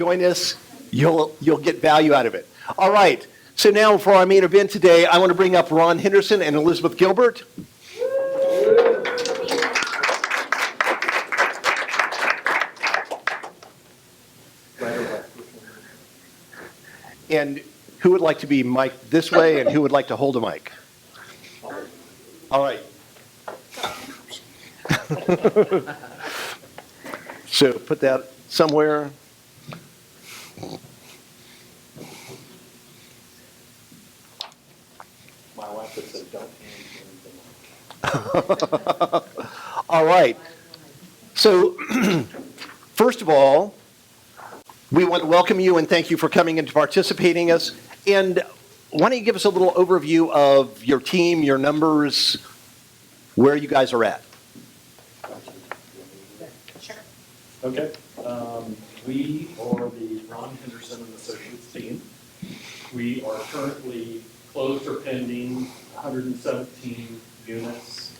Join us. You'll get value out of it. All right. So now for our main event today, I want to bring up Ron Henderson and Elizabeth Gilbert. And who would like to be mic'd this way, and who would like to hold a mic? All right. So put that somewhere. My wife would say, don't hand me anything. All right. So first of all, we want to welcome you and thank you for coming and participating us. And why don't you give us a little overview of your team, your numbers, where you guys are at? Sure. Okay. We are the Ron Henderson and Associates team. We are currently closed or pending 117 units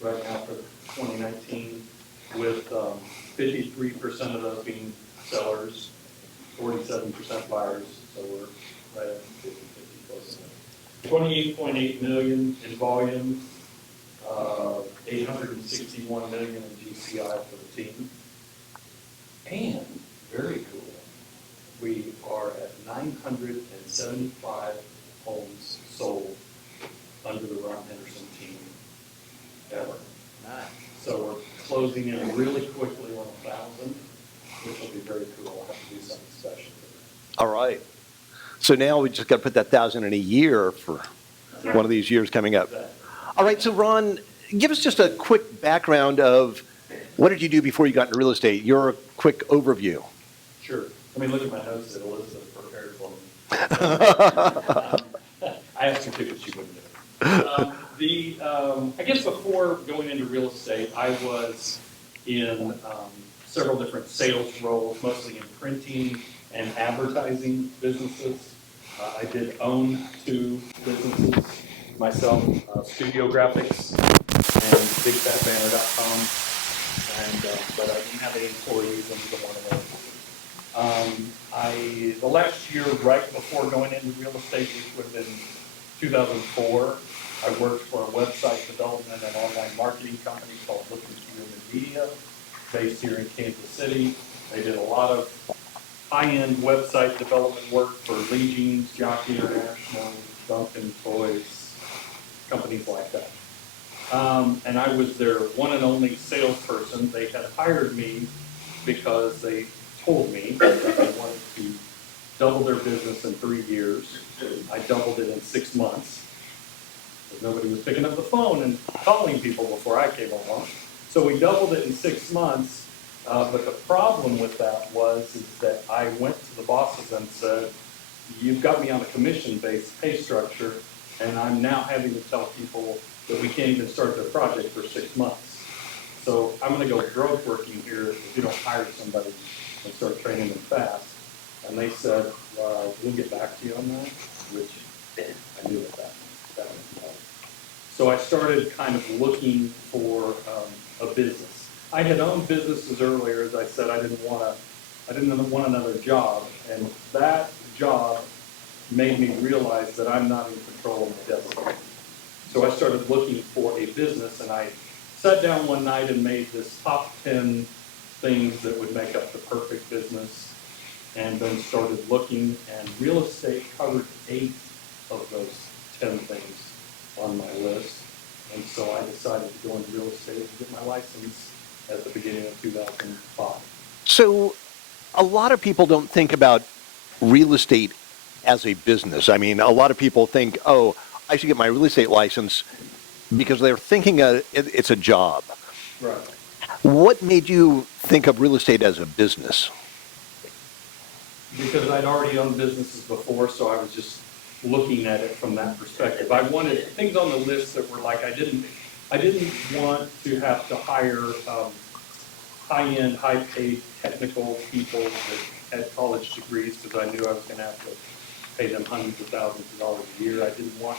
right now for 2019, with 53% of those being sellers, 47% buyers, so we're right at 50-50 close enough. 28.8 million in volume, 861 million in GCI for the team. And, very cool, we are at 975 homes sold under the Ron Henderson team ever. Nice. So we're closing in really quickly on 1,000, which will be very cool. I'll have to do something special for that. All right. So now we just got to put that 1,000 in a year for one of these years coming up. All right. So Ron, give us just a quick background of what did you do before you got into real estate? Your quick overview. Sure. I mean, look at my notes that Elizabeth prepared for me. I have some tickets she wouldn't do. I guess before going into real estate, I was in several different sales roles, mostly in printing and advertising businesses. I did own 2 businesses myself, Studio Graphics and BigFatBanner.com, but I didn't have any employees in either one of those. The last year, right before going into real estate, which would have been 2004, I worked for a website development and online marketing company called Looking Human Media, based here in Kansas City. They did a lot of high-end website development work for Lee Jeans, Jockey International, Duncan Toys, companies like that. And I was their one and only salesperson. They had hired me because they told me that they wanted to double their business in 3 years. I doubled it in 6 months. Because nobody was picking up the phone and calling people before I came along. So we doubled it in 6 months. But the problem with that is that I went to the bosses and said, you've got me on a commission-based pay structure, and I'm now having to tell people that we can't even start their project for 6 months. So I'm going to go broke working here if you don't hire somebody and start training them fast. And they said, we'll get back to you on that, which I knew at that point. So I started kind of looking for a business. I had owned businesses earlier, as I said. I didn't want another job, and that job made me realize that I'm not in control of my destiny. So I started looking for a business, and I sat down one night and made this top 10 things that would make up the perfect business, and then started looking, and real estate covered 8 of those 10 things on my list. And so I decided to go into real estate and get my license at the beginning of 2005. So a lot of people don't think about real estate as a business. I mean, a lot of people think, oh, I should get my real estate license because they're thinking it's a job. Right. What made you think of real estate as a business? Because I'd already owned businesses before, so I was just looking at it from that perspective. I wanted things on the list that were like, I didn't want to have to hire high-end, high-paid technical people that had college degrees, because I knew I was going to have to pay them hundreds of thousands of dollars a year. I didn't want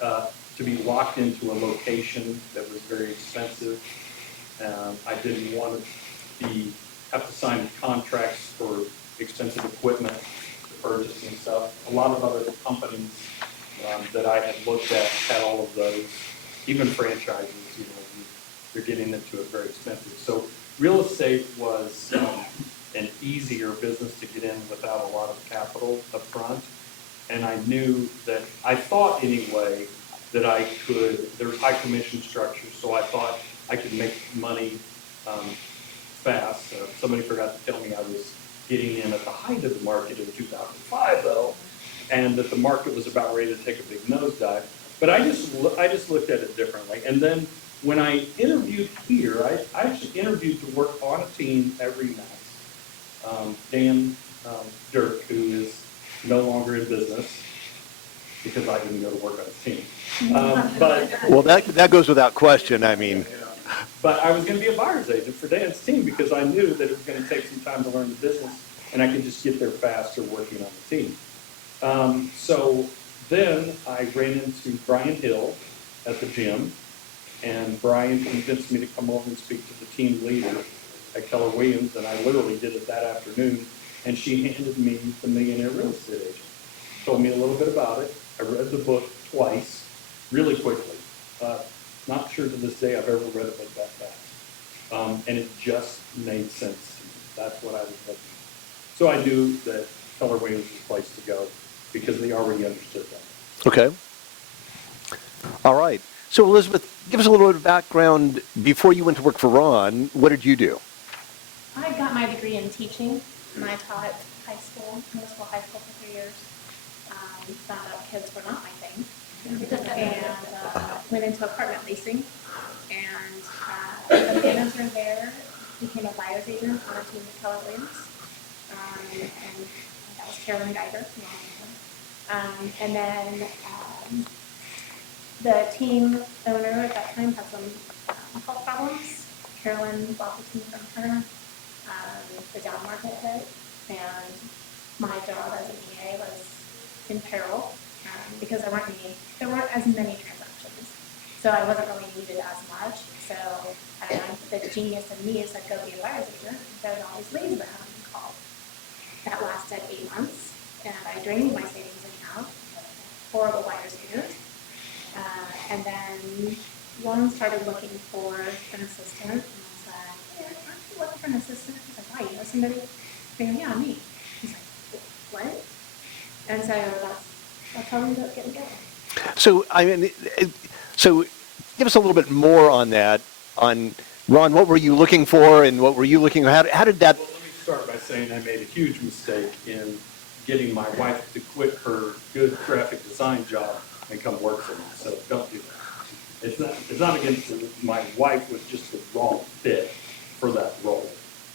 to be locked into a location that was very expensive. I didn't want to have to sign contracts for expensive equipment to purchase and stuff. A lot of other companies that I had looked at had all of those, even franchises, you're getting into it very expensive. So real estate was an easier business to get in without a lot of capital up front. And I knew that, I thought anyway, that I could, there was high commission structure, so I thought I could make money fast. Somebody forgot to tell me I was getting in at the height of the market in 2005 though, and that the market was about ready to take a big nosedive. But I just looked at it differently. And then when I interviewed here, I actually interviewed to work on a team every night. Dan Dirk, who is no longer in business because I didn't go to work on his team. Well, that goes without question. I mean, but I was going to be a buyer's agent for Dan's team because I knew that it was going to take some time to learn the business, and I could just get there faster working on the team. So then I ran into Brian Hill at the gym, and Brian convinced me to come over and speak to the team leader at Keller Williams, and I literally did it that afternoon, and she handed me the Millionaire Real Estate Agent. Told me a little bit about it. I read the book twice, really quickly. Not sure to this day I've ever read a book that fast. And it just made sense to me. That's what I was looking for. So I knew that Keller Williams was the place to go because they already understood that. okay. All right. So Elizabeth, give us a little bit of background. Before you went to work for Ron, what did you do? I got my degree in teaching, and I taught high school, middle school, high school for 3 years. Found out kids were not my thing, and went into apartment leasing, and the manager there became a buyer's agent on a team at Keller Williams, and that was Carolyn Geiger. And then the team owner at that time had some health problems. Carolyn bought the team from her. The down market hit, and my job as an EA was in peril because there weren't as many transactions, so I wasn't really needed as much. So the genius in me said, "Go be a buyer's agent." There's all these leads that haven't been called. That lasted 8 months, and I drained my savings account. Horrible buyer's agent, and then one started looking for an assistant. Aren't you looking for an assistant? He's like, why, you know somebody? I'm like, yeah, me. He's like, what? And so that's how we ended up getting together. So, I mean, so give us a little bit more on that. On Ron, what were you looking for, and what were you looking? How did that? Well, let me start by saying I made a huge mistake in getting my wife to quit her good graphic design job and come work for me. So don't do that. It's not against it. My wife was just the wrong fit for that role.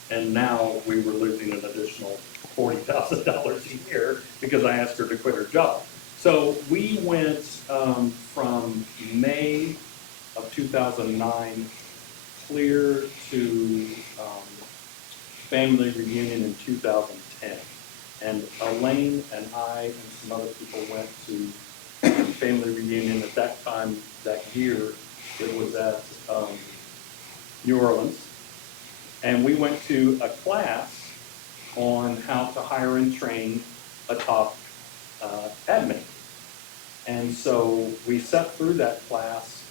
And now we were losing an additional $40,000 a year because I asked her to quit her job. So we went from May of 2009 clear to family reunion in 2010. And Elaine and I and some other people went to family reunion at that time, that year. It was at New Orleans. And we went to a class on how to hire and train a top admin. And so we sat through that class,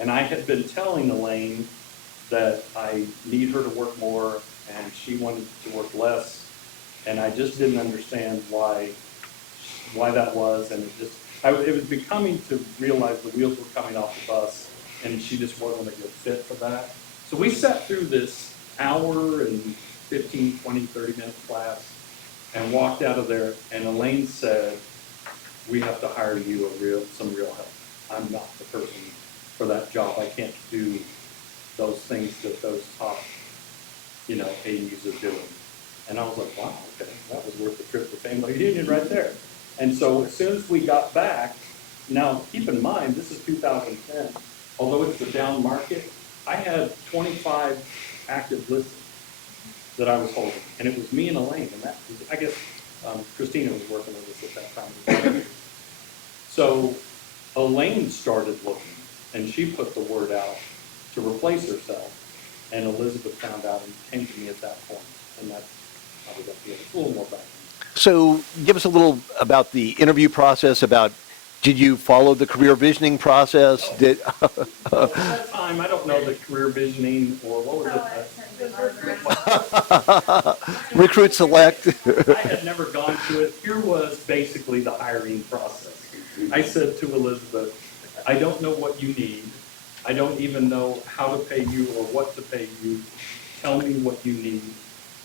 and I had been telling Elaine that I need her to work more, and she wanted to work less, and I just didn't understand why that was, and it was becoming to realize the wheels were coming off the bus, and she just wasn't a good fit for that. So we sat through this hour and 15, 20, 30-minute class and walked out of there, and Elaine said, we have to hire you some real help. I'm not the person for that job. I can't do those things that those top, AEs are doing. And I was like, wow, okay, that was worth the trip to family reunion right there. And so as soon as we got back, now keep in mind, this is 2010. Although it's the down market, I had 25 active listings that I was holding. And it was me and Elaine. And that was, I guess, Christina was working with us at that time. So Elaine started looking, and she put the word out to replace herself. And Elizabeth found out and came to me at that point. And how we got together. It's a little more background. So give us a little about the interview process, about did you follow the career visioning process? Did Well, at that time, I don't know the career visioning, or what was it? recruit select? I had never gone to it. Here was basically the hiring process. I said to Elizabeth, I don't know what you need. I don't even know how to pay you or what to pay you. Tell me what you need.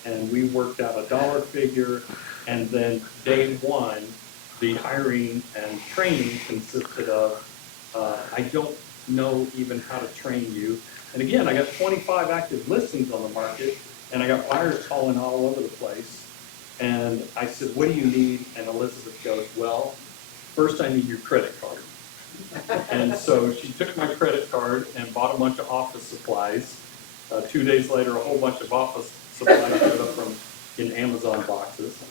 And we worked out a dollar figure, and then day one, the hiring and training consisted of, I don't know even how to train you. And again, I got 25 active listings on the market, and I got buyers calling all over the place. And I said, what do you need? And Elizabeth goes, well, first I need your credit card. And so she took my credit card and bought a bunch of office supplies. 2 days later, a whole bunch of office supplies showed up from in Amazon boxes.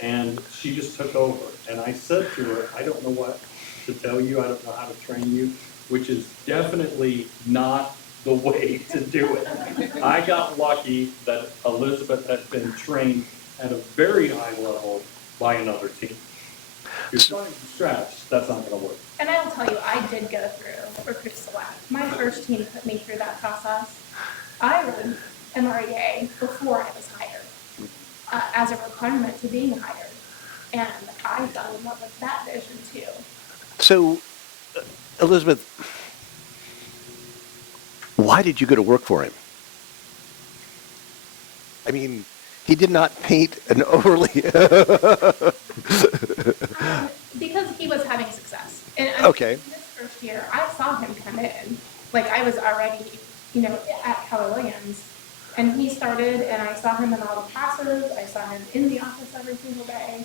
And she just took over. And I said to her, I don't know what to tell you. I don't know how to train you, which is definitely not the way to do it. I got lucky that Elizabeth had been trained at a very high level by another team. If you're starting from scratch, that's not going to work. And I will tell you, I did go through Recruit Select. My first team put me through that process. I ran MREA before I was hired, as a requirement to being hired. And I fell in love with that vision too. So, Elizabeth, why did you go to work for him? I mean, he did not paint an overly... Because he was having success. And Okay. This first year, I saw him come in. Like, I was already, at Keller Williams. And he started, and I saw him in all the classes. I saw him in the office every single day.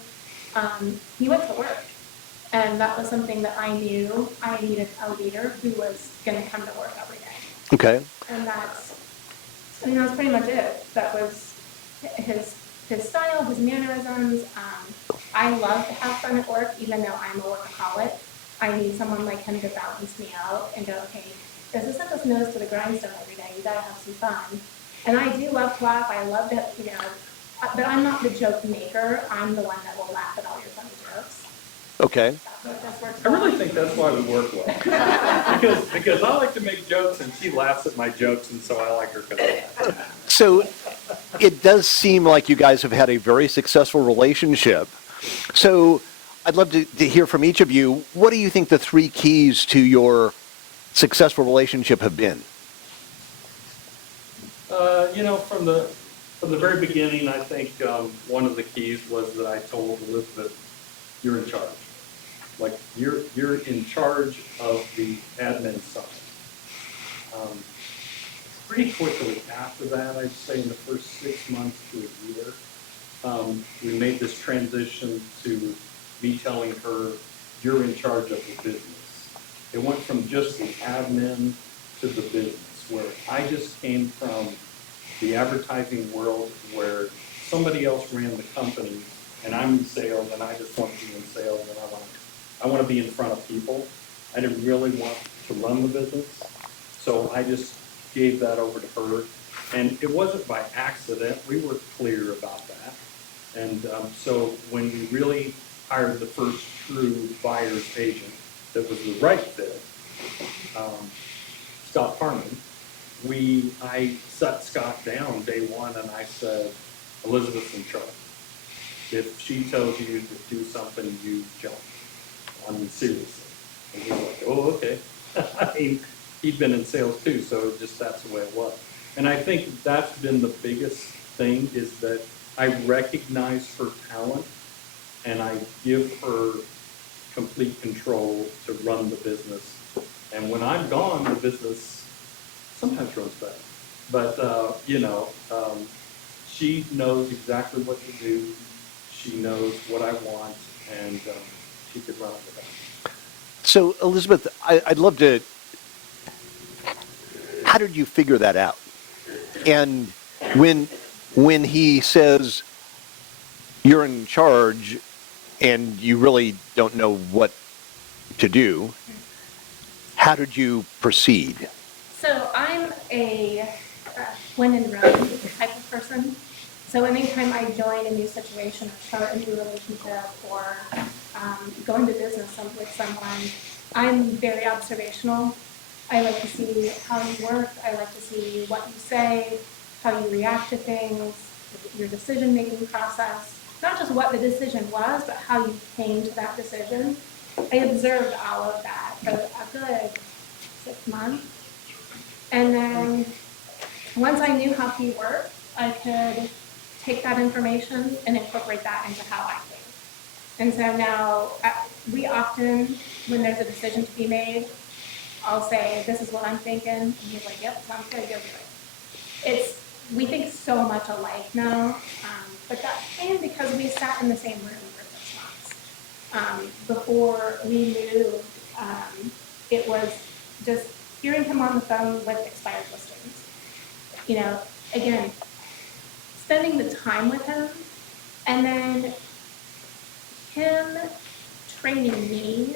He went to work. And that was something that I knew I needed a leader who was going to come to work every day. Okay. And that's pretty much it. That was his style, his mannerisms. I love to have fun at work, even though I'm a workaholic. I need someone like him to balance me out and go, okay, this isn't just nose to the grindstone every day. You gotta have some fun. And I do love to laugh. I love to, but I'm not the joke maker. I'm the one that will laugh at all your funny jokes. Okay. That's what this works I really for. think that's why we work well. Because I like to make jokes and she laughs at my jokes, and so I like her for that. So it does seem like you guys have had a very successful relationship. So I'd love to hear from each of you. What do you think the 3 keys to your successful relationship have been? From the very beginning, I think one of the keys was that I told Elizabeth, you're in charge. Like, you're in charge of the admin side. Pretty quickly after that, I'd say in the first 6 months to a year, we made this transition to me telling her, you're in charge of the business. It went from just the admin to the business, where I just came from the advertising world where somebody else ran the company and I'm in sales and I just want to be in sales and I want to be in front of people. I didn't really want to run the business, so I just gave that over to her. And it wasn't by accident. We were clear about that. And so when we really hired the first true buyer's agent that was the right fit, Scott Harmon, I sat Scott down day one and I said, Elizabeth's in charge. If she tells you to do something, you jump. I mean, seriously. And he was like, oh, okay. I mean, he'd been in sales too, so that's the way it was. And I think that's been the biggest thing, is that I recognize her talent and I give her complete control to run the business. And when I'm gone, the business sometimes runs better. But, she knows exactly what to do. She knows what I want, and she could run it with that. So, Elizabeth, I'd love to... How did you figure that out? And when he says you're in charge and you really don't know what to do, how did you proceed? So I'm a when in Rome type of person. So anytime I join a new situation or start a new relationship or go into business with someone, I'm very observational. I like to see how you work. I like to see what you say, how you react to things, your decision-making process. Not just what the decision was, but how you came to that decision. I observed all of that for a good 6 months. And then once I knew how he worked, I could take that information and incorporate that into how I think. And so now we often, when there's a decision to be made, I'll say, this is what I'm thinking. And he's like, yep, sounds good, go do it. We think so much alike now, but that came because we sat in the same room for 6 months. Before we moved, it was just hearing him on the phone with expired listings. You know, again, spending the time with him, and then him training me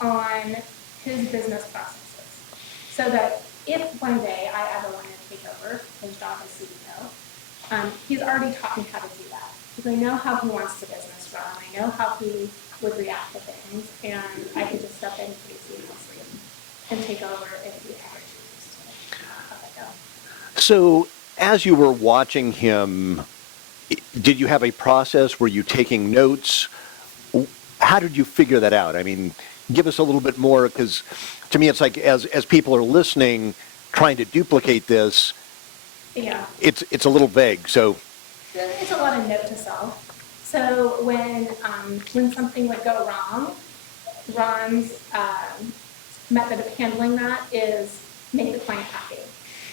on his business processes. So that if one day I ever want to take over his job as CEO, he's already taught me how to do that. Because I know how he wants the business run, I know how he would react to things, and I could just step in pretty seamlessly and take over if he ever chooses to let that go. So as you were watching him, did you have a process? Were you taking notes? How did you figure that out? I mean, give us a little bit more, because to me it's like as people are listening, trying to duplicate this, Yeah. it's a little vague. So It's a lot of note to self. So when something would go wrong, Ron's method of handling that is make the client happy.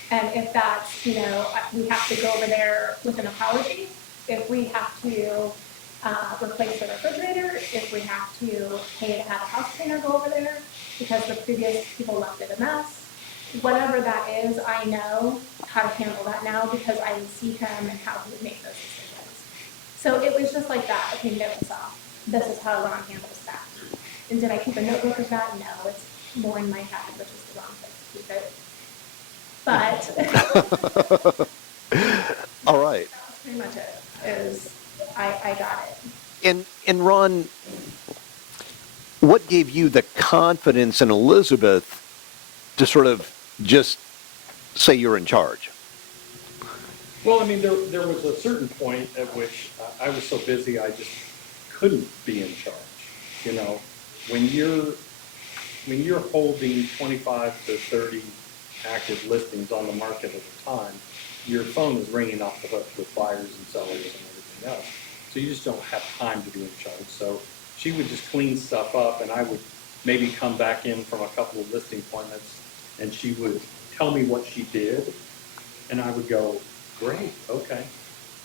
And if that's, we have to go over there with an apology, if we have to replace the refrigerator, if we have to pay to have a house cleaner go over there because the previous people left it a mess, whatever that is, I know how to handle that now because I see him and how he would make those decisions. So it was just like that. Okay, note this off. This is how Ron handles that. And did I keep a notebook of that? No, it's more in my head, which is the wrong place to keep it. But all right. that's pretty much it. I got it. And Ron, what gave you the confidence in Elizabeth to sort of just say you're in charge? Well, I mean, there was a certain point at which I was so busy I just couldn't be in charge. You know, when you're holding 25 to 30 active listings on the market at a time, your phone is ringing off the hook with buyers and sellers and everything else. So you just don't have time to be in charge. So she would just clean stuff up, and I would maybe come back in from a couple of listing appointments, and she would tell me what she did, and I would go, great, okay.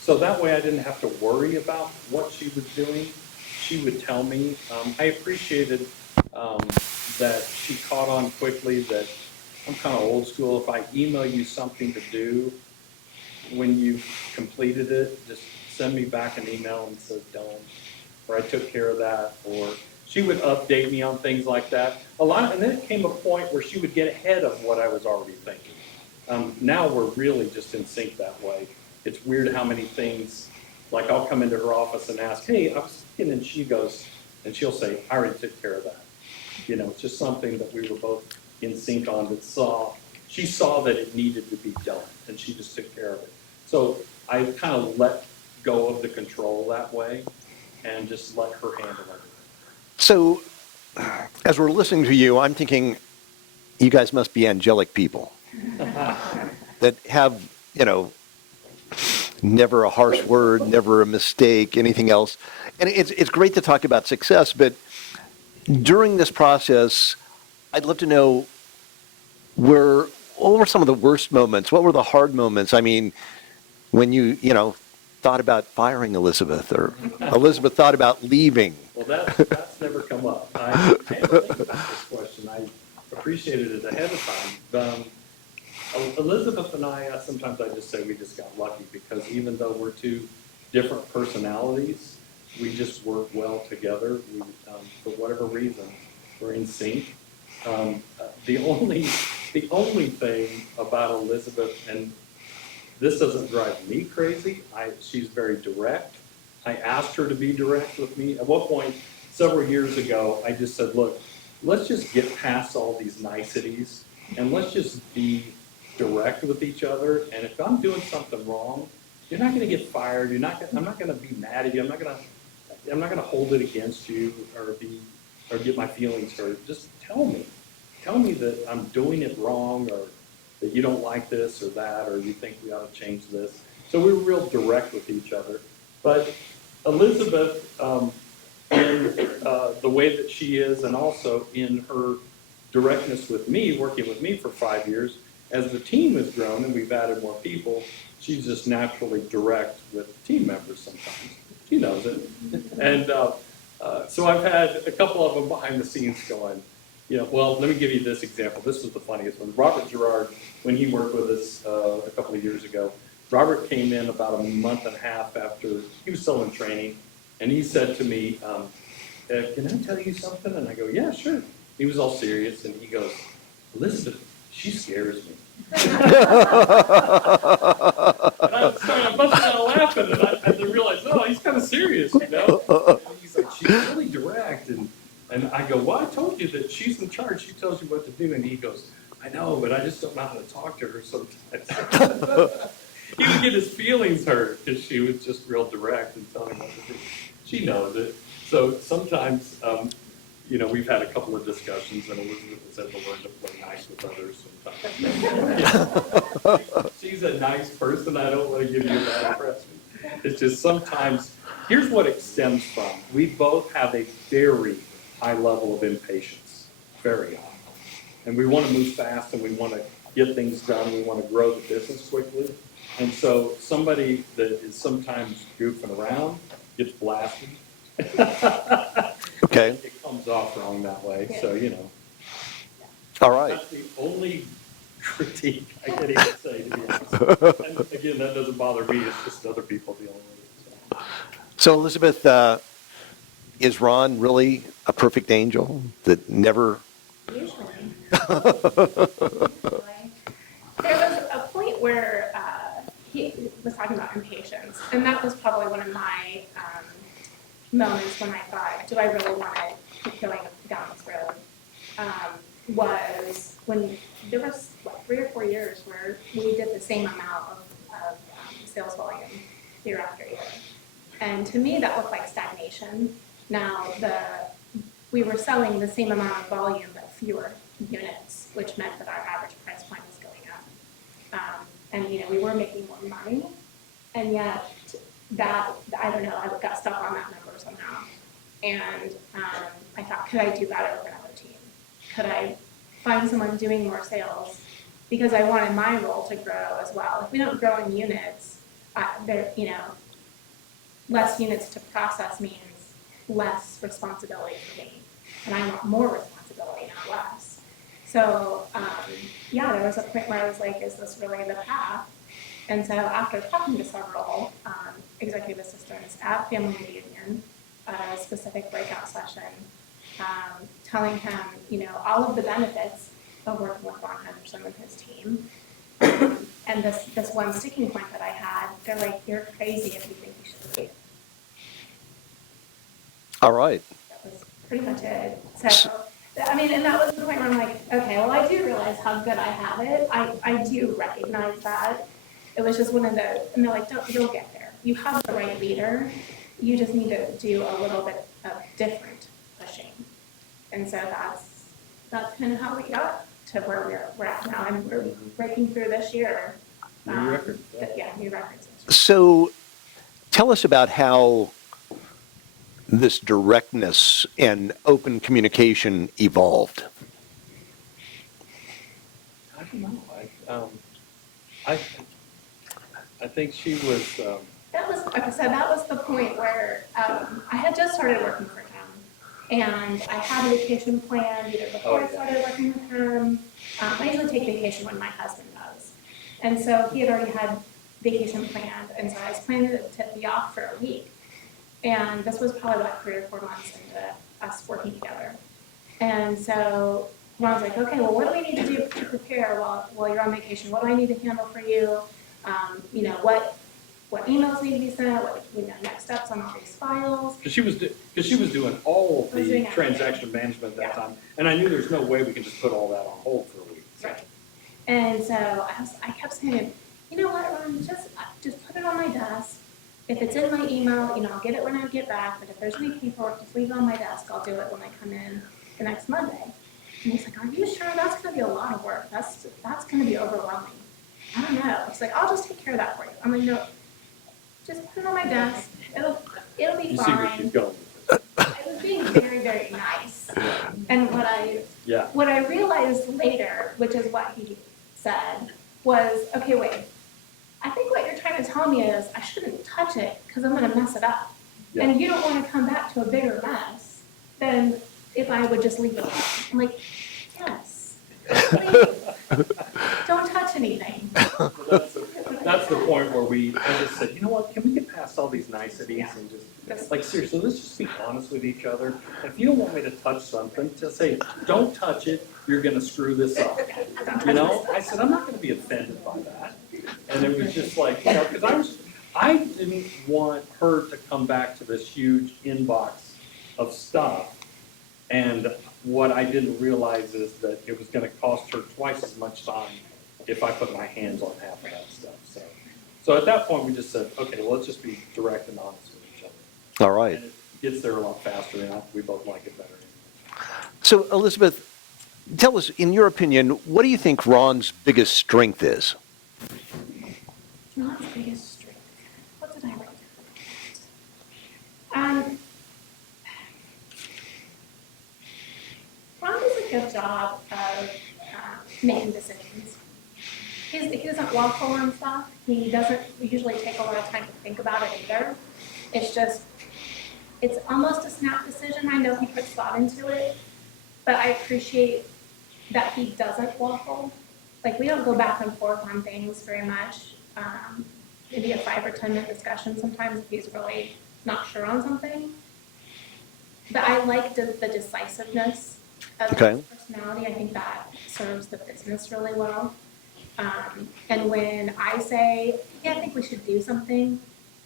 So that way I didn't have to worry about what she was doing. She would tell me. I appreciated that she caught on quickly that I'm kind of old school. If I email you something to do, when you've completed it, just send me back an email and says done, or I took care of that, or she would update me on things like that. And then it came a point where she would get ahead of what I was already thinking. Now we're really just in sync that way. It's weird how many things, like I'll come into her office and ask, hey, I was thinking, and she goes, and she'll say, I already took care of that. You know, it's just something that we were both in sync on she saw that it needed to be done, and she just took care of it. So I kind of let go of the control that way and just let her handle it. So as we're listening to you, I'm thinking you guys must be angelic people that have, never a harsh word, never a mistake, anything else. And it's great to talk about success, but during this process, I'd love to know what were some of the worst moments? What were the hard moments? I mean, when you thought about firing Elizabeth, or Elizabeth thought about leaving. Well, that's never come up. I had to think about this question. I appreciated it ahead of time. Elizabeth and I, sometimes I just say we just got lucky, because even though we're two different personalities, we just work well together. We, for whatever reason, we're in sync. The only thing about Elizabeth, and This doesn't drive me crazy. She's very direct. I asked her to be direct with me. At one point, several years ago, I just said, look, let's just get past all these niceties and let's just be direct with each other. And if I'm doing something wrong, you're not gonna get fired. I'm not gonna be mad at you. I'm not gonna hold it against you or get my feelings hurt. Just tell me. Tell me that I'm doing it wrong or that you don't like this or that, or you think we ought to change this. So we were real direct with each other. But Elizabeth, in the way that she is, and also in her directness with me, working with me for 5 years, as the team has grown and we've added more people, she's just naturally direct with team members sometimes. She knows it. And so I've had a couple of them behind the scenes going, well, let me give you this example. This was the funniest one. Robert Gerard, when he worked with us a couple of years ago, Robert came in about a month and a half after he was still in training, and he said to me, can I tell you something? And I go, yeah, sure. He was all serious, and he goes, Elizabeth, she scares me. And I started busting out laughing, and I realized, oh, he's kind of serious, And he's like, she's really direct, and I go, well, I told you that she's in charge. She tells you what to do. And he goes, I know, but I just don't know how to talk to her sometimes. He would get his feelings hurt because she was just real direct and telling him what to do. She knows it. So sometimes, we've had a couple of discussions, and Elizabeth has had to learn to play nice with others sometimes. She's a nice person. I don't want to give you a bad impression. It's just sometimes, here's what it stems from. We both have a very high level of impatience, very high. And we want to move fast and we want to get things done. We want to grow the business quickly. And so somebody that is sometimes goofing around gets blasted. Okay. It comes off wrong that way. Yeah. So, All right. That's the only critique I can even say, to be honest. And again, that doesn't bother me. It's just other people dealing with it. So Elizabeth, is Ron really a perfect angel that never? Usually. There was a point where he was talking about impatience, and that was probably one of my moments when I thought, do I really want to keep going down this road? Was when there was 3 or 4 years where we did the same amount of sales volume year after year. And to me, that looked like stagnation. Now, we were selling the same amount of volume, but fewer units, which meant that our average price point was going up. And we were making more money, and yet that, I don't know, I got stuck on that number somehow. And I thought, could I do better with another team? Could I find someone doing more sales? Because I wanted my role to grow as well. If we don't grow in units, less units to process means less responsibility for me. And I want more responsibility, not less. So, there was a point where I was like, is this really the path? And so after talking to several executive assistants at Family Reunion, a specific breakout session, telling him, all of the benefits of working with Ron Henderson and his team, and this one sticking point that I had, they're like, you're crazy if you think you should leave. All right. That was pretty much it. So, and that was the point where I'm like, okay, well, I do realize how good I have it. I do recognize that. It was just one of those, and they're like, you'll get there. You have the right leader. You just need to do a little bit of different pushing. And so that's kind of how we got to where we're at now. And we're breaking through this year. New record. New records. So tell us about how this directness and open communication evolved. I don't know. I think she was. That was, like I said, that was the point where I had just started working for him, and I had a vacation planned either before I started working with him. I usually take vacation when my husband does, and so he had already had vacation planned, and so I was planning to be off for a week. And this was probably about 3 or 4 months into us working together. And so Ron's like, okay, well, what do we need to do to prepare while you're on vacation? What do I need to handle for you? You know, what emails need to be sent, what, you know, next steps on all these files. Because she was doing all I was the doing everything. transaction management that Yeah. time, and I knew there's no way we could just put all that on hold for a week. So. Right. And so I kept saying, you know what, Ron, just put it on my desk. If it's in my email, you know, I'll get it when I get back, but if there's any paperwork, just leave it on my desk. I'll do it when I come in the next Monday. And he's like, are you sure? That's gonna be a lot of work. That's gonna be overwhelming. I don't know. He's like, I'll just take care of that for you. I'm like, no, just put it on my desk. It'll be You see where fine. she's going with it. I was being very, very nice. And Yeah. what I realized later, which is what he said, was, okay, wait, I think what you're trying to tell me is I shouldn't touch it because I'm gonna mess it up. Yeah. And you don't wanna come back to a bigger mess than if I would just leave it alone. I'm like, yes, please, don't touch anything. So that's the point where I just said, you know what, can we get past all these niceties and just, like, seriously, let's just be honest with each other. If you don't want me to touch something, just say, don't touch it, you're gonna screw this up. You know, I said, I'm not gonna be offended by that. And it was just like, you know, because I didn't want her to come back to this huge inbox of stuff. And what I didn't realize is that it was gonna cost her twice as much time if I put my hands on half of that stuff. So at that point, we just said, okay, well, let's just be direct and honest with each other. All right. And it gets there a lot faster, and we both like it better. So Elizabeth, tell us, in your opinion, what do you think Ron's biggest strength is? Ron's biggest strength. What did I write down? Ron does a good job of making decisions. He doesn't waffle on stuff. He doesn't usually take a lot of time to think about it either. It's almost a snap decision. I know he puts thought into it, but I appreciate that he doesn't waffle. Like, we don't go back and forth on things very much. Maybe a 5 or 10 minute discussion sometimes if he's really not sure on something. But I like the decisiveness of his personality. I think that serves the business really well. And when I say, yeah, I think we should do something,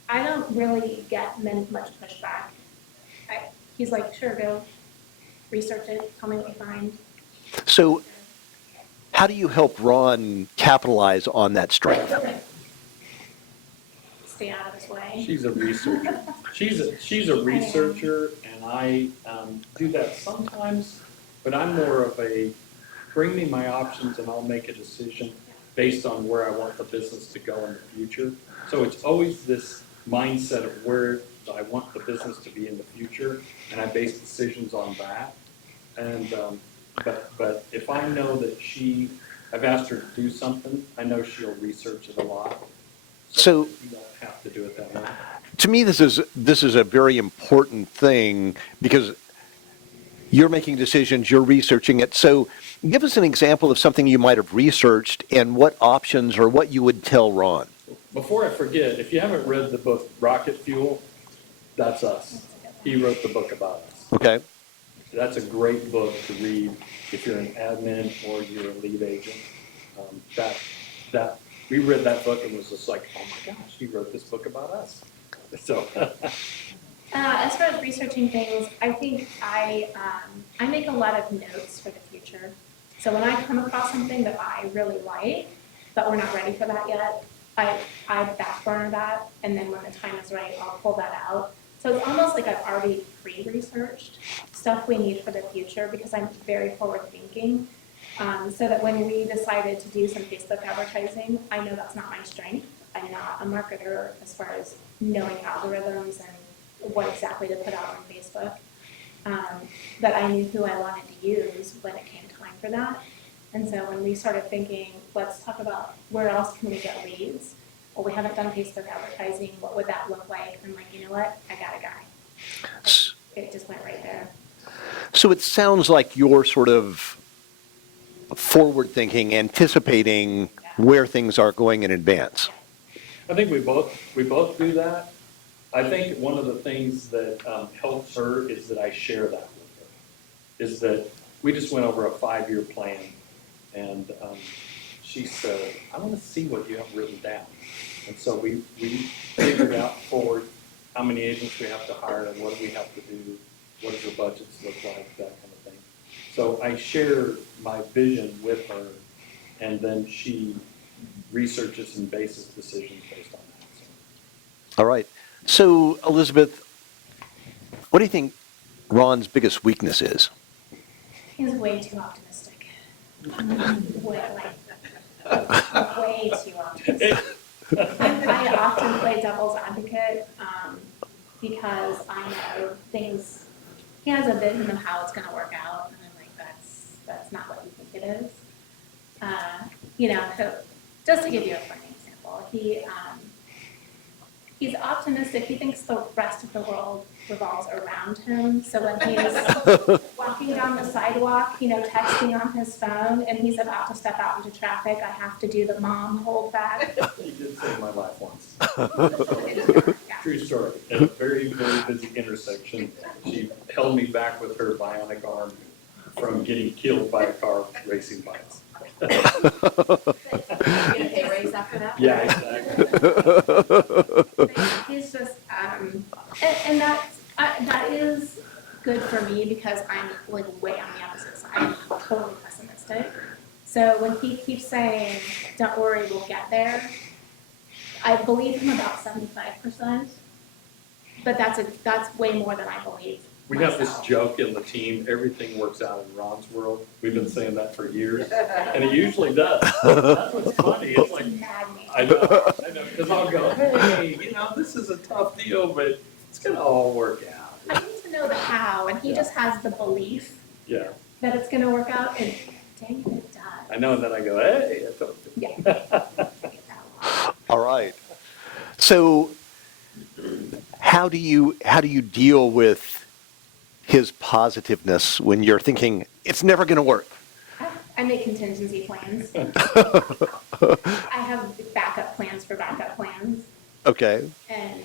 I don't really get much pushback. He's like, sure, go research it, tell me what you find. So how do you help Ron capitalize on that strength? Stay out of his way. She's a researcher. She's a researcher, and I do that sometimes, but I'm more of a, bring me my options and I'll make a decision based on where I want the business to go in the future. So it's always this mindset of where I want the business to be in the future, and I base decisions on that. And but if I know that I've asked her to do something, I know she'll research it a lot. So you don't have to do it that way. to me, this is a very important thing because you're making decisions, you're researching it. So give us an example of something you might have researched and what options or what you would tell Ron. Before I forget, if you haven't read the book Rocket Fuel, that's us. He wrote the book about us. Okay. That's a great book to read if you're an admin or you're a lead agent. We read that book and was just like, oh my gosh, he wrote this book about us. So. As far as researching things, I think I make a lot of notes for the future. So when I come across something that I really like, but we're not ready for that yet, I back burner that, and then when the time is right, I'll pull that out. So it's almost like I've already pre-researched stuff we need for the future because I'm very forward-thinking. So that when we decided to do some Facebook advertising, I know that's not my strength. I'm not a marketer as far as knowing algorithms and what exactly to put out on Facebook. But I knew who I wanted to use when it came time for that. And so when we started thinking, let's talk about where else can we get leads? Well, we haven't done Facebook advertising. What would that look like? I'm like, you know what? I got a guy. And it just went right there. So it sounds like you're sort of forward thinking, anticipating where things are going in advance. I think we both do that. I think one of the things that helps her is that I share that with her. Is that we just went over a 5-year plan, and she said, I want to see what you have written down. And so we figured out forward how many agents we have to hire, and what do we have to do, what does the budgets look like, that kind of thing. So I share my vision with her, and then she researches and bases decisions based on that. So. All right. So, Elizabeth, what do you think Ron's biggest weakness is? He's way too optimistic. Way too optimistic. I often play devil's advocate because I know things, he has a vision of how it's going to work out, and I'm like, that's not what you think it is. So just to give you a funny example, he's optimistic. He thinks the rest of the world revolves around him. So when he's walking down the sidewalk, texting on his phone, and he's about to step out into traffic, I have to do the mom hold back. He did save my life once. Yeah. True story. At a very, very busy intersection, she held me back with her bionic arm from getting killed by a car racing by us. You get a pay raise after that? Yeah, exactly. He's just, and that is good for me because I'm like way on the opposite side. I'm totally pessimistic. So when he keeps saying, "Don't worry, we'll get there," I believe him about 75%. But that's way more than I believe. We have this myself. joke in the team, everything works out in Ron's world. We've been saying that for years, and it usually does. That's what's funny. It's like, Maddening. I know, because I'll go, hey, this is a tough deal, but it's gonna all work out. I need to know the how, and he just has the belief Yeah, that it's going to work out, and dang it, it does. I know, and then I go, hey, I told you. Yeah. All right. So, how do you deal with his positiveness when you're thinking it's never going to work? I make contingency plans. I have backup plans for backup plans. Okay. And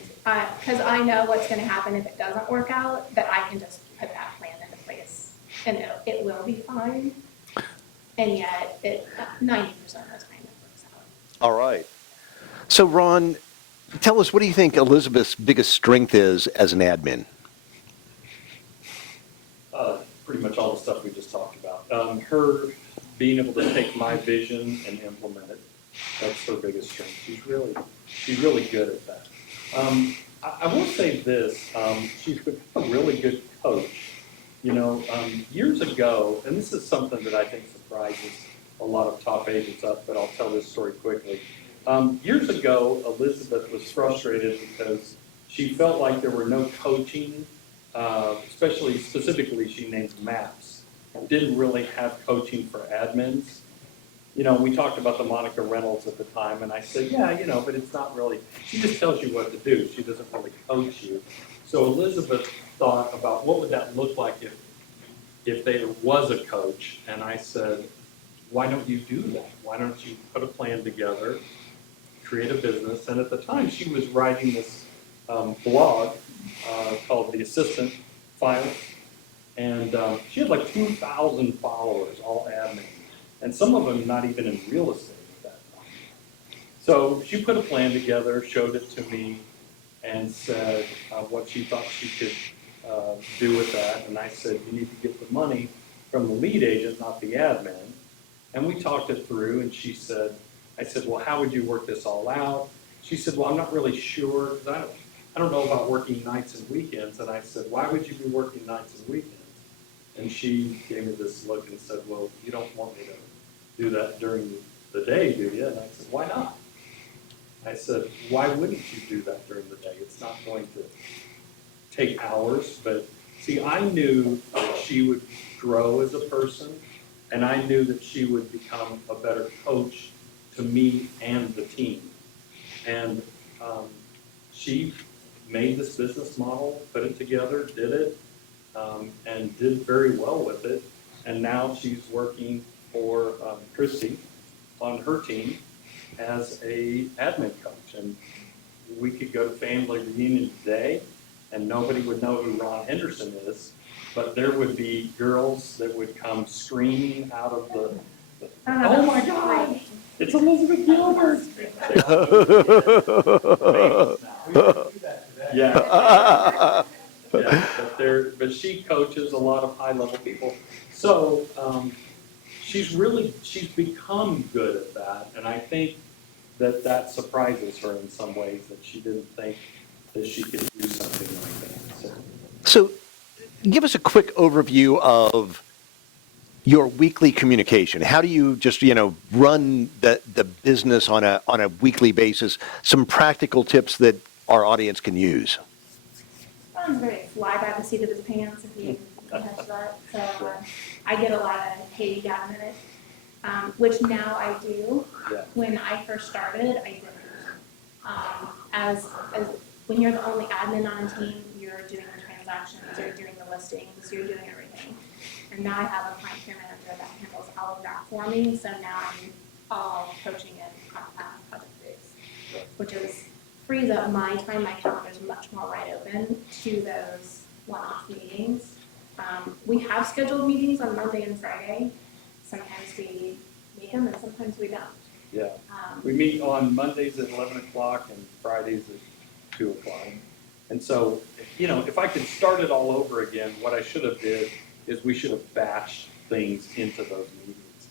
because I know what's going to happen if it doesn't work out, that I can just put that plan into place and it will be fine. And yet, 90% of the time it works out. All right. So, Ron, tell us, what do you think Elizabeth's biggest strength is as an admin? Pretty much all the stuff we just talked about. Her being able to take my vision and implement it, that's her biggest strength. She's really good at that. I will say this, she's become a really good coach. Years ago, and this is something that I think surprises a lot of top agents up, but I'll tell this story quickly. Years ago, Elizabeth was frustrated because she felt like there were no coaching, specifically she named MAPS, didn't really have coaching for admins. We talked about the Monica Reynolds at the time, and I said, yeah, but it's not really, she just tells you what to do. She doesn't really coach you. So Elizabeth thought about what would that look like if there was a coach, and I said, why don't you do that? Why don't you put a plan together, create a business? And at the time, she was writing this blog called The Assistant File, and she had like 2,000 followers, all admins, and some of them not even in real estate at that time. So she put a plan together, showed it to me, and said what she thought she could do with that. And I said, you need to get the money from the lead agent, not the admin. And we talked it through, and I said, well, how would you work this all out? She said, well, I'm not really sure, because I don't know about working nights and weekends. And I said, why would you be working nights and weekends? And she gave me this look and said, well, you don't want me to do that during the day, do you? And I said, why not? I said, why wouldn't you do that during the day? It's not going to take hours. But see, I knew that she would grow as a person, and I knew that she would become a better coach to me and the team. And she made this business model, put it together, did it, and did very well with it. And now she's working for Christy on her team as a admin coach. And we could go to family reunion today and nobody would know who Ron Henderson is, but there would be girls that would come screaming out of the, oh my God, It's Elizabeth Gilbert. Yeah. Yeah, but she coaches a lot of high-level people. So, she's become good at that, and I think that surprises her in some ways, that she didn't think that she could do something like that, so. So give us a quick overview of your weekly communication. How do you just, run the business on a weekly basis? Some practical tips that our audience can use. Ron's very fly by the seat of his pants, if you can catch that. So I get a lot of, hey, you got a minute, which now I do. Yeah. When I first started, I didn't. As when you're the only admin on a team, you're doing the transactions, you're doing the listings, you're doing everything. And now I have a client care manager that handles all of that for me. So now I'm all coaching and project based, which frees up my time. My calendar is much more wide open to those one-off meetings. We have scheduled meetings on Monday and Friday. Sometimes we meet them and sometimes we don't. Yeah, we meet on Mondays at 11 o'clock and Fridays at 2 o'clock. And so, if I could start it all over again, what I should have did is we should have batched things into those meetings.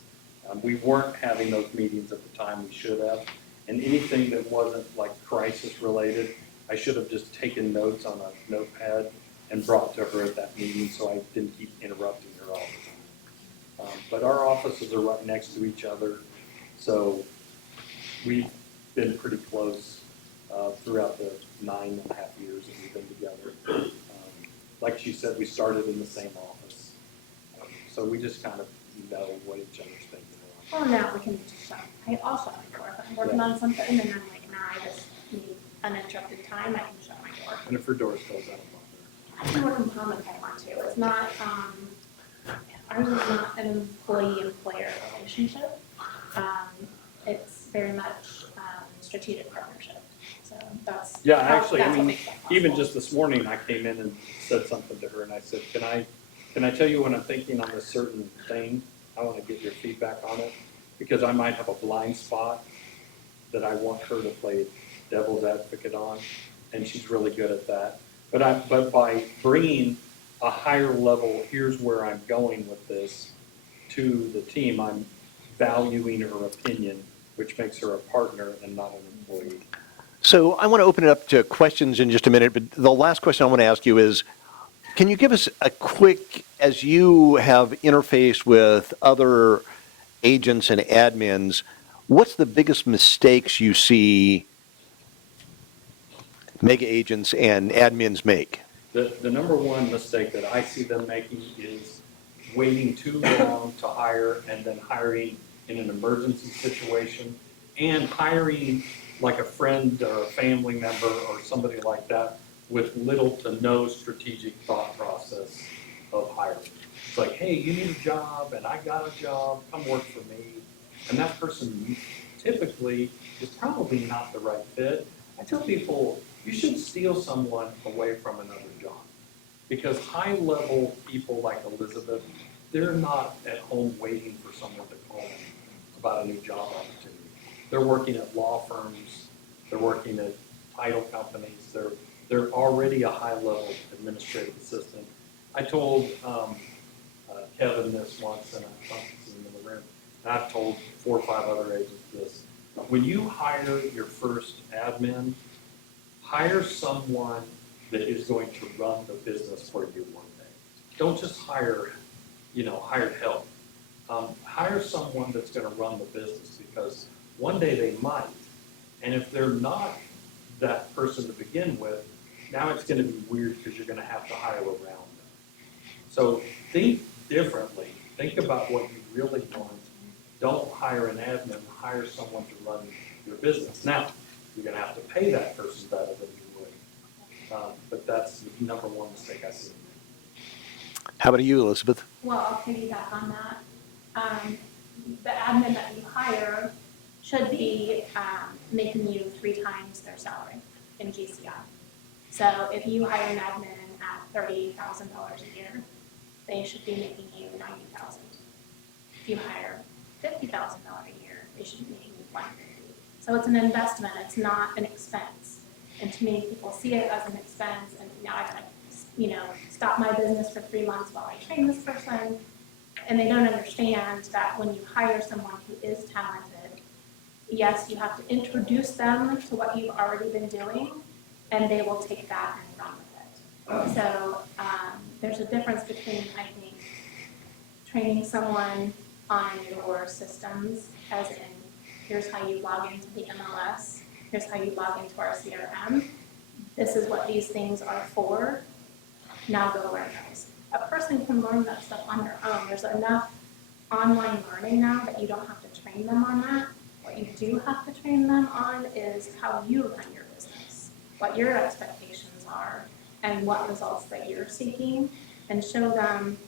We weren't having those meetings at the time we should have. And anything that wasn't like crisis related, I should have just taken notes on a notepad and brought to her at that meeting so I didn't keep interrupting her all the time. But our offices are right next to each other, so we've been pretty close throughout the 9.5 years that we've been together. Like she said, we started in the same office. So we just kind of know what each other's thinking about. Well, now we can just shut. I'll shut my door. If I'm working on something and I'm like, nah, I just need uninterrupted time, I can shut my door. And if her door's closed, I don't bother. I can work from home if I want to. It's not, ours is not an employee-employer relationship. It's very much strategic partnership. So that's. Yeah, actually, that's what makes that even possible. just this morning, I came in and said something to her, and I said, can I tell you what I'm thinking on this certain thing? I want to get your feedback on it, because I might have a blind spot that I want her to play devil's advocate on, and she's really good at that. But by bringing a higher level, here's where I'm going with this, to the team, I'm valuing her opinion, which makes her a partner and not an employee. So I want to open it up to questions in just a minute, but the last question I want to ask you is, can you give us a quick, as you have interfaced with other agents and admins, what's the biggest mistakes you see mega agents and admins make? The number one mistake that I see them making is waiting too long to hire, and then hiring in an emergency situation, and hiring like a friend or a family member or somebody like that with little to no strategic thought process of hiring. It's like, hey, you need a job and I got a job, come work for me. And that person typically is probably not the right fit. I tell people, you should steal someone away from another job. Because high-level people like Elizabeth, they're not at home waiting for someone to call them about a new job opportunity. They're working at law firms, they're working at title companies, they're already a high-level administrative assistant. I told Kevin this once, and I don't see him in the room, and I've told 4 or 5 other agents this. When you hire your first admin, hire someone that is going to run the business for you one day. Don't just hire hired help. Hire someone that's going to run the business, because one day they might. And if they're not that person to begin with, now it's going to be weird because you're going to have to hire around them. So think differently. Think about what you really want. Don't hire an admin, hire someone to run your business. Now, you're going to have to pay that person better than you would. But that's the number one mistake I see. How about you, Elizabeth? Well, I'll piggyback on that. The admin that you hire should be making you 3 times their salary in GCI. So if you hire an admin at $30,000 a year, they should be making you $90,000. If you hire $50,000 a year, they should be making you one. So it's an investment, it's not an expense. And too many people see it as an expense, and now I gotta, stop my business for 3 months while I train this person. And they don't understand that when you hire someone who is talented, yes, you have to introduce them to what you've already been doing, and they will take that and run with it. So there's a difference between, I think, training someone on your systems, as in, here's how you log into the MLS, here's how you log into our CRM, this is what these things are for, now go learn those. A person can learn that stuff on their own. There's enough online learning now that you don't have to train them on that. What you do have to train them on is how you run your business, what your expectations are, and what results that you're seeking, and show them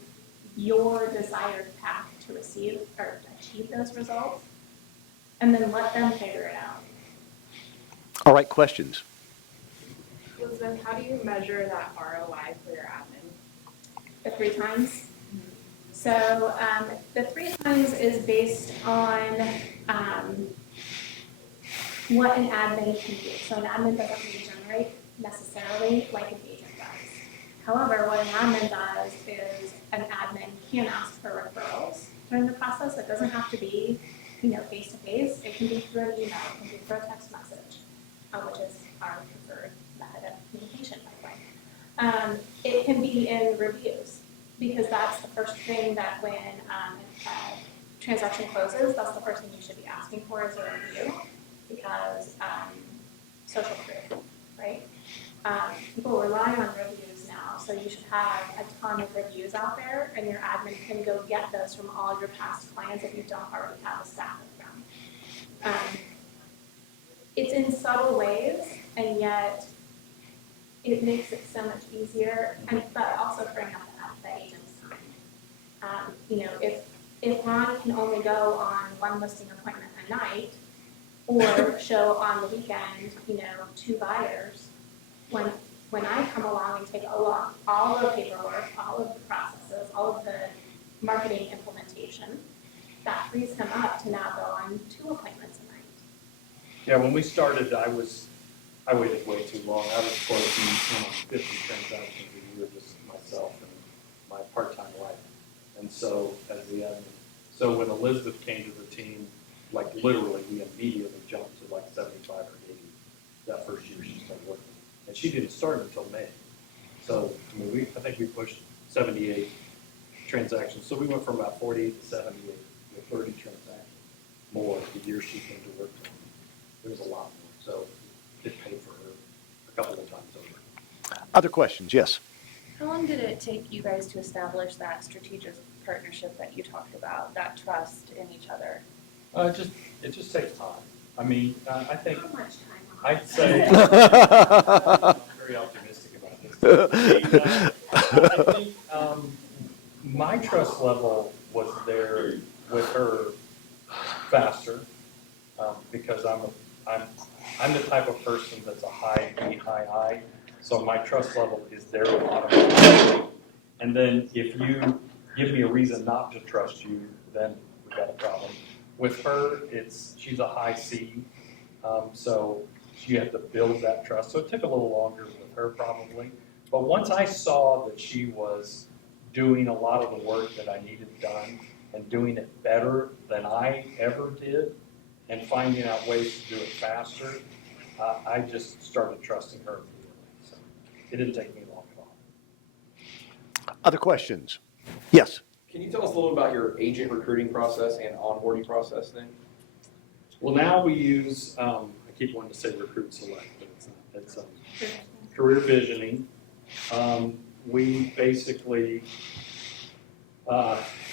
your desired path to receive or achieve those results, and then let them figure it out. All right, questions? Elizabeth, how do you measure that ROI for your admin? The 3 times. So the 3 times is based on what an admin can do. So an admin doesn't regenerate necessarily like an agent does. However, what an admin does is an admin can ask for referrals during the process. It doesn't have to be, face to face. It can be through an email. It can be through a text message, which is our preferred method of communication, by the way. It can be in reviews, because that's the first thing that when a transaction closes, that's the first thing you should be asking for is a review, because social proof, right? People rely on reviews now, so you should have a ton of reviews out there, and your admin can go get those from all your past clients if you don't already have a staff of them. It's in subtle ways, and yet it makes it so much easier, but also freeing up the agent's time. If Ron can only go on one listing appointment a night, or show on the weekend, 2 buyers, when I come along and take along all of the paperwork, all of the processes, all of the marketing implementation, that frees him up to now go on 2 appointments a night. Yeah, when we started, I waited way too long. I was closing 50 transactions a year, just myself and my part-time wife. And so, as the admin, so when Elizabeth came to the team, like literally, we immediately jumped to like 75 or 80 that first year she started working. And she didn't start until May. So, I think we pushed 78 transactions. So we went from about 48 to 78, 30 transactions more the year she came to work for me. There was a lot more. So it paid for her a couple of times over. Other questions? Yes. How long did it take you guys to establish that strategic partnership that you talked about, that trust in each other? It just takes time. I think How much time? I'd say I'm very optimistic about this. I think my trust level was there with her faster because I'm the type of person that's a high E, high I, so my trust level is there automatically. And then if you give me a reason not to trust you, then we've got a problem. With her, she's a high C, so you have to build that trust. So it took a little longer with her probably. But once I saw that she was doing a lot of the work that I needed done and doing it better than I ever did and finding out ways to do it faster, I just started trusting her immediately. So it didn't take me long at all. Other questions? Yes. Can you tell us a little about your agent recruiting process and onboarding process then? Well, now we use, I keep wanting to say Recruit Select, but it's not. It's career visioning. We basically,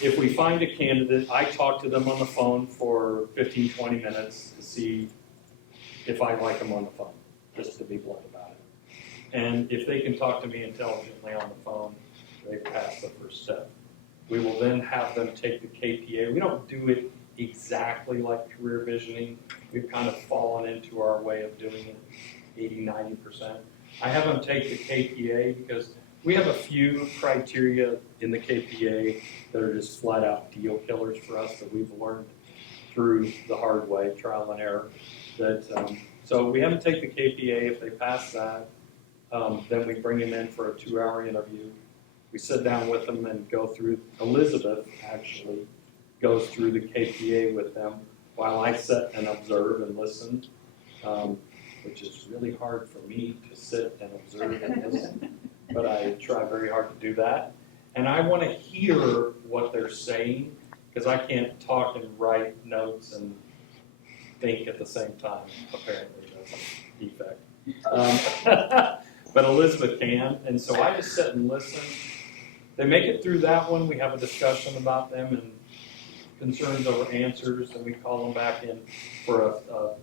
if we find a candidate, I talk to them on the phone for 15, 20 minutes to see if I like them on the phone, just to be blunt about it. And if they can talk to me intelligently on the phone, they pass the first step. We will then have them take the KPA. We don't do it exactly like career visioning. We've kind of fallen into our way of doing it 80, 90%. I have them take the KPA because we have a few criteria in the KPA that are just flat out deal killers for us that we've learned through the hard way, trial and error. So we have them take the KPA. If they pass that, then we bring them in for a 2-hour interview. We sit down with them and go through, Elizabeth actually goes through the KPA with them while I sit and observe and listen, which is really hard for me to sit and observe and listen, but I try very hard to do that. And I want to hear what they're saying, because I can't talk and write notes and think at the same time, apparently, that's a defect. But Elizabeth can, and so I just sit and listen. They make it through that one, we have a discussion about them and concerns over answers, and we call them back in for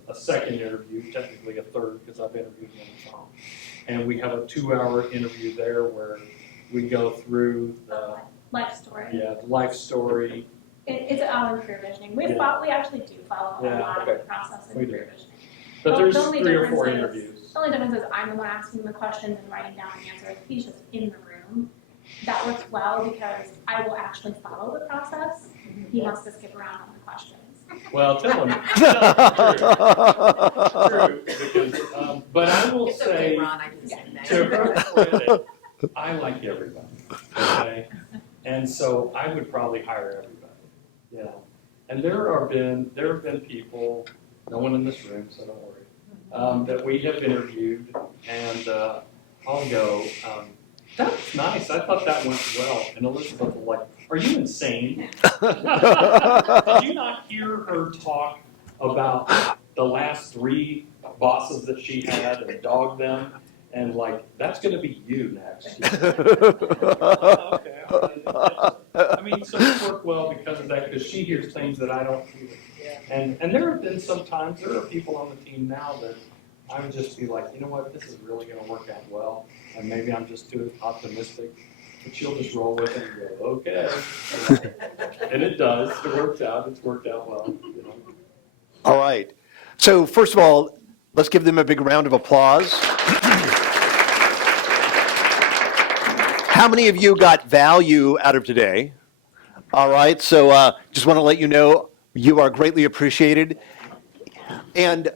a second interview, technically a third, because I've interviewed them all. And we have a 2-hour interview there where we go through the Life story. the life story. It's our career visioning. We actually do follow a Yeah, lot of the process in We do. career visioning. But The there's only 3 or difference 4 is- interviews. The only difference is I'm the one asking the questions and writing down the answers. He's just in the room. That works well because I will actually follow the process. He wants to skip around on the questions. Well, tell them. True, because, but I will It's say, okay, Ron, I can send that. to her credit, I like everybody, okay? And so I would probably hire everybody, you know? And there have been people, no one in this room, so don't worry, that we have interviewed, and I'll go, that's nice, I thought that went well. And Elizabeth will like, are you insane? Did you not hear her talk about the last 3 bosses that she had and dog them? And like, that's gonna be you next. Okay. I mean, so it worked well because of that, because she hears things that I don't hear. And there have been some times, there are people on the team now that I would just be like, you know what, this is really gonna work out well. And maybe I'm just too optimistic. But she'll just roll with it and go, okay. And it does, it worked out, it's worked out well, you know. All right. So first of all, let's give them a big round of applause. How many of you got value out of today? All right, so just want to let you know you are greatly appreciated. And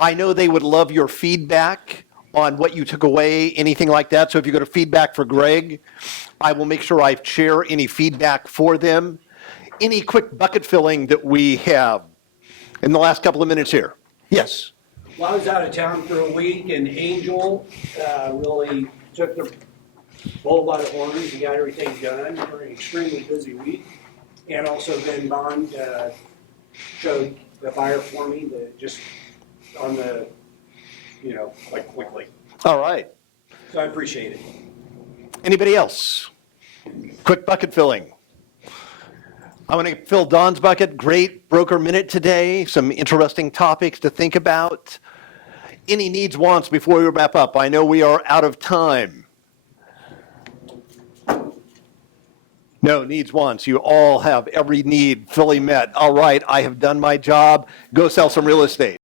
I know they would love your feedback on what you took away, anything like that. So if you go to feedback for Greg, I will make sure I share any feedback for them. Any quick bucket filling that we have in the last couple of minutes here? Yes. Well, I was out of town for a week, and Angel really took the bull by the horns and got everything done for an extremely busy week. And also Ben Bond showed the fire for me, just on the, like quickly. All right. So I appreciate it. Anybody else? Quick bucket filling. I want to fill Don's bucket. Great broker minute today. Some interesting topics to think about. Any needs, wants before we wrap up? I know we are out of time. No, needs, wants. You all have every need fully met. All right, I have done my job. Go sell some real estate.